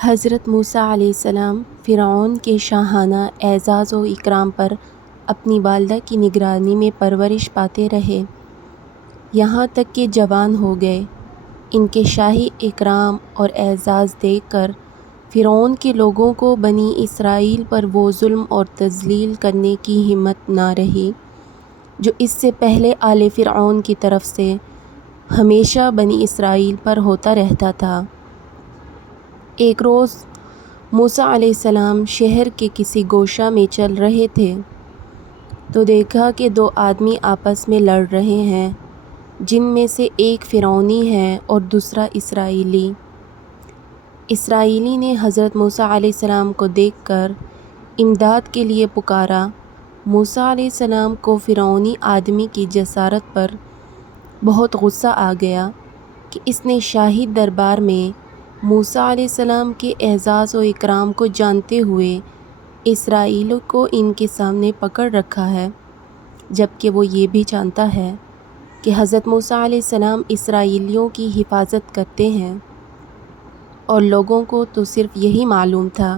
حضرت موسیٰ علیہ السلام فرعون کے شاہانہ اعزاز و اکرام پر اپنی والدہ کی نگرانی میں پرورش پاتے رہے، یہاں تک کہ جوان ہو گئے۔ ان کے شاہی اکرام اور اعزاز دیکھ کر فرعون کے لوگوں کو بنی اسرائیل پر وہ ظلم اور تذلیل کرنے کی ہمت نہ رہی جو اس سے پہلے آل فرعون کی طرف سے ہمیشہ بنی اسرائیل پر ہوتا رہتا تھا۔ ایک روز موسیٰ علیہ السلام شہر کے کسی گوشہ میں چل رہے تھے تو دیکھا کہ دو آدمی آپس میں لڑ رہے ہیں، جن میں سے ایک فرعونی ہے اور دوسرا اسرائیلی۔ اسرائیلی نے حضرت موسیٰ علیہ السلام کو دیکھ کر امداد کے لیے پکارا۔ موسیٰ علیہ السلام کو فرعونی آدمی کی جسارت پر بہت غصہ آ گیا کہ اس نے شاہی دربار میں موسیٰ علیہ السلام کے اعزاز و اکرام کو جانتے ہوئے اسرائیل کو ان کے سامنے پکڑ رکھا ہے، جبکہ وہ یہ بھی جانتا ہے کہ حضرت موسیٰ علیہ السلام اسرائیلیوں کی حفاظت کرتے ہیں، اور لوگوں کو تو صرف یہی معلوم تھا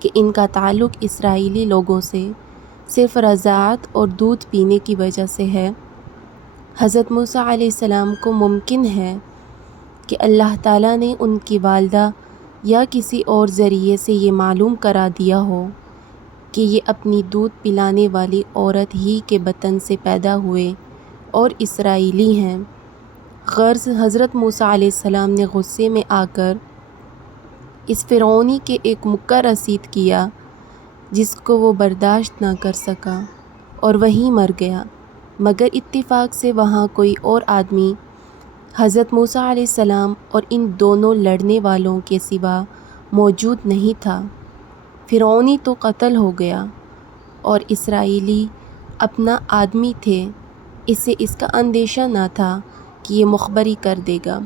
کہ ان کا تعلق اسرائیلی لوگوں سے صرف رضاعت اور دودھ پینے کی وجہ سے ہے۔ حضرت موسیٰ علیہ السلام کو ممکن ہے کہ اللہ تعالیٰ نے ان کی والدہ یا کسی اور ذریعے سے یہ معلوم کرا دیا ہو کہ یہ اپنی دودھ پلانے والی عورت ہی کے بطن سے پیدا ہوئے اور اسرائیلی ہیں۔ غرض حضرت موسیٰ علیہ السلام نے غصے میں آ کر اس فرعونی کے ایک مکہ رسید کیا جس کو وہ برداشت نہ کر سکا اور وہیں مر گیا، مگر اتفاق سے وہاں کوئی اور آدمی حضرت موسیٰ علیہ السلام اور ان دونوں لڑنے والوں کے سوا موجود نہیں تھا۔ فرعونی تو قتل ہو گیا اور اسرائیلی اپنا آدمی تھے، اسے اس کا اندیشہ نہ تھا کہ یہ مخبری کر دے گا۔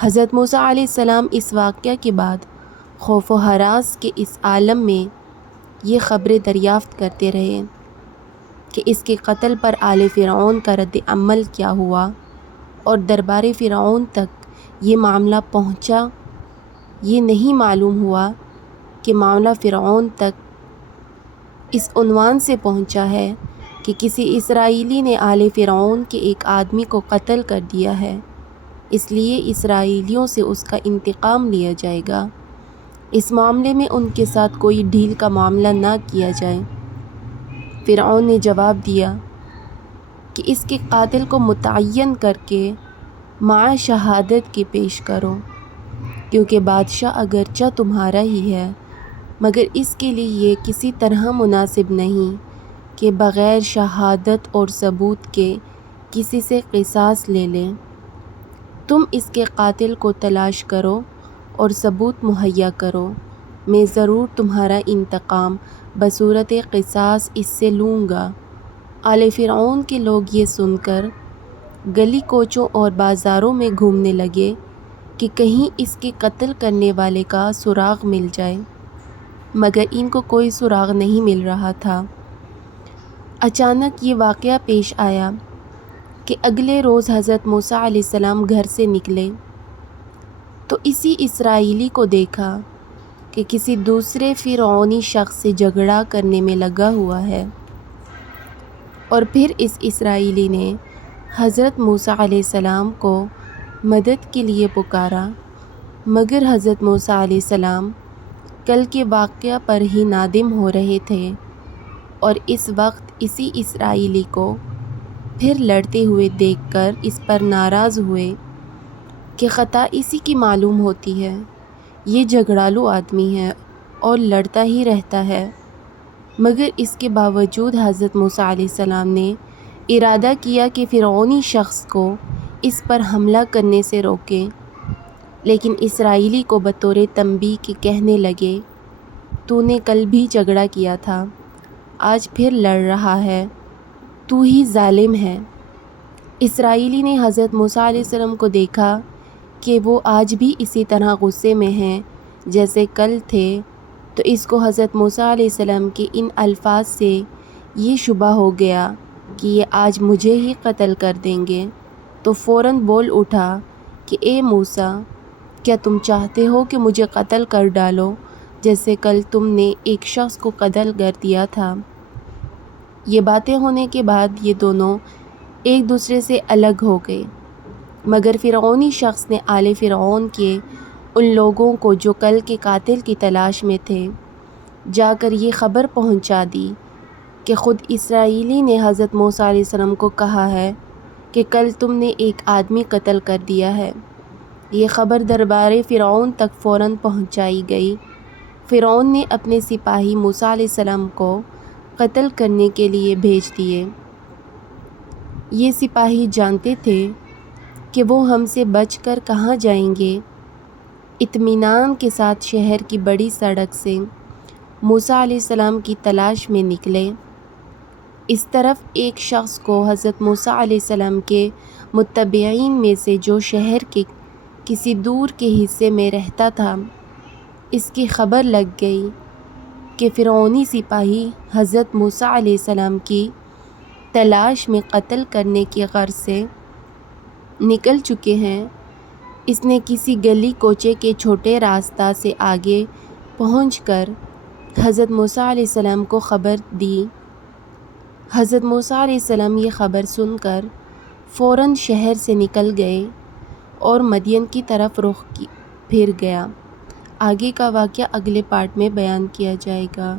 حضرت موسیٰ علیہ السلام اس واقعہ کے بعد خوف و ہراس کے اس عالم میں یہ خبریں دریافت کرتے رہے کہ اس کے قتل پر آل فرعون کا رد عمل کیا ہوا، اور دربار فرعون تک یہ معاملہ پہنچا۔ یہ نہیں معلوم ہوا کہ معاملہ فرعون تک اس عنوان سے پہنچا ہے کہ کسی اسرائیلی نے آل فرعون کے ایک آدمی کو قتل کر دیا ہے، اس لیے اسرائیلیوں سے اس کا انتقام لیا جائے گا۔ اس معاملے میں ان کے ساتھ کوئی ڈھیل کا معاملہ نہ کیا جائے۔ فرعون نے جواب دیا کہ اس کے قاتل کو متعین کر کے مع شہادت کے پیش کرو، کیونکہ بادشاہ اگرچہ تمہارا ہی ہے، مگر اس کے لیے یہ کسی طرح مناسب نہیں کہ بغیر شہادت اور ثبوت کے کسی سے قصاص لے لیں۔ تم اس کے قاتل کو تلاش کرو اور ثبوت مہیا کرو، میں ضرور تمہارا انتقام بصورت قصاص اس سے لوں گا۔ آل فرعون کے لوگ یہ سن کر گلی کوچوں اور بازاروں میں گھومنے لگے کہ کہیں اس کے قتل کرنے والے کا سراغ مل جائے، مگر ان کو کوئی سراغ نہیں مل رہا تھا۔ اچانک یہ واقعہ پیش آیا کہ اگلے روز حضرت موسیٰ علیہ السلام گھر سے نکلے تو اسی اسرائیلی کو دیکھا کہ کسی دوسرے فرعونی شخص سے جھگڑا کرنے میں لگا ہوا ہے، اور پھر اس اسرائیلی نے حضرت موسیٰ علیہ السلام کو مدد کے لیے پکارا، مگر حضرت موسیٰ علیہ السلام کل کے واقعہ پر ہی نادم ہو رہے تھے، اور اس وقت اسی اسرائیلی کو پھر لڑتے ہوئے دیکھ کر اس پر ناراض ہوئے کہ خطا اسی کی معلوم ہوتی ہے، یہ جھگڑالو آدمی ہے اور لڑتا ہی رہتا ہے۔ مگر اس کے باوجود حضرت موسیٰ علیہ السلام نے ارادہ کیا کہ فرعونی شخص کو اس پر حملہ کرنے سے روکیں، لیکن اسرائیلی کو بطور تنبیہ کے کہنے لگے، تو نے کل بھی جھگڑا کیا تھا، آج پھر لڑ رہا ہے، تو ہی ظالم ہے۔ اسرائیلی نے حضرت موسیٰ علیہ السلام کو دیکھا کہ وہ آج بھی اسی طرح غصے میں ہیں جیسے کل تھے، تو اس کو حضرت موسیٰ علیہ السلام کے ان الفاظ سے یہ شبہ ہو گیا کہ یہ آج مجھے ہی قتل کر دیں گے، تو فوراً بول اٹھا کہ اے موسیٰ، کیا تم چاہتے ہو کہ مجھے قتل کر ڈالو جیسے کل تم نے ایک شخص کو قتل کر دیا تھا؟ یہ باتیں ہونے کے بعد یہ دونوں ایک دوسرے سے الگ ہو گئے، مگر فرعونی شخص نے آل فرعون کے ان لوگوں کو جو کل کے قاتل کی تلاش میں تھے جا کر یہ خبر پہنچا دی کہ خود اسرائیلی نے حضرت موسیٰ علیہ السلام کو کہا ہے کہ کل تم نے ایک آدمی قتل کر دیا ہے۔ یہ خبر دربار فرعون تک فوراً پہنچائی گئی۔ فرعون نے اپنے سپاہی موسیٰ علیہ السلام کو قتل کرنے کے لیے بھیج دیے۔ یہ سپاہی جانتے تھے کہ وہ ہم سے بچ کر کہاں جائیں گے۔ اطمینان کے ساتھ شہر کی بڑی سڑک سے موسیٰ علیہ السلام کی تلاش میں نکلے۔ اس طرف ایک شخص کو حضرت موسیٰ علیہ السلام کے متبعین میں سے جو شہر کے کسی دور کے حصے میں رہتا تھا، اس کی خبر لگ گئی کہ فرعونی سپاہی حضرت موسیٰ علیہ السلام کی تلاش میں قتل کرنے کی غرض سے نکل چکے ہیں۔ اس نے کسی گلی کوچے کے چھوٹے راستہ سے آگے پہنچ کر حضرت موسیٰ علیہ السلام کو خبر دی۔ حضرت موسیٰ علیہ السلام یہ خبر سن کر فوراً شہر سے نکل گئے اور مدین کی طرف رخ پھر گیا۔ آگے کا واقعہ اگلے پارٹ میں بیان کیا جائے گا۔